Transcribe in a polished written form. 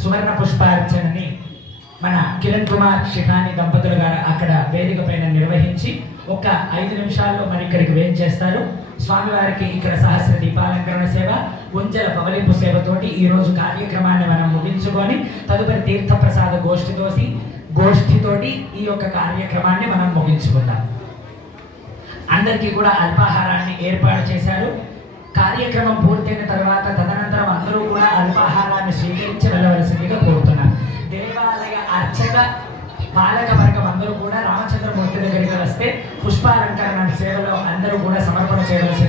సువర్ణ పుష్పార్చనని మన కిరణ్ కుమార్ శిఖాని దంపతులు గారు అక్కడ వేదిక పైన నిర్వహించి ఒక 5 నిమిషాల్లో మరి ఇక్కడికి వేయించేస్తారు. స్వామివారికి ఇక్కడ సహస్ర దీపాలంకరణ సేవ, ఉంజల పవలింపు సేవతోటి ఈ రోజు కార్యక్రమాన్ని మనం ముగించుకొని తదుపరి తీర్థప్రసాద గోష్ఠితోటి ఈ యొక్క కార్యక్రమాన్ని మనం ముగించుకుందాం. అందరికీ కూడా అల్పాహారాన్ని ఏర్పాటు చేశారు. కార్యక్రమం పూర్తయిన తర్వాత తదనంతరం అందరూ కూడా అల్పాహారాన్ని స్వీకరించి వెళ్ళవలసిందిగా కోరుతున్నారు. దేవాలయ అర్చక పాలక వర్గం అందరూ కూడా రామచంద్రమూర్తి దగ్గరికి వస్తే పుష్పాలంకరణ సేవలో అందరూ కూడా సమర్పణ చేయవలసింది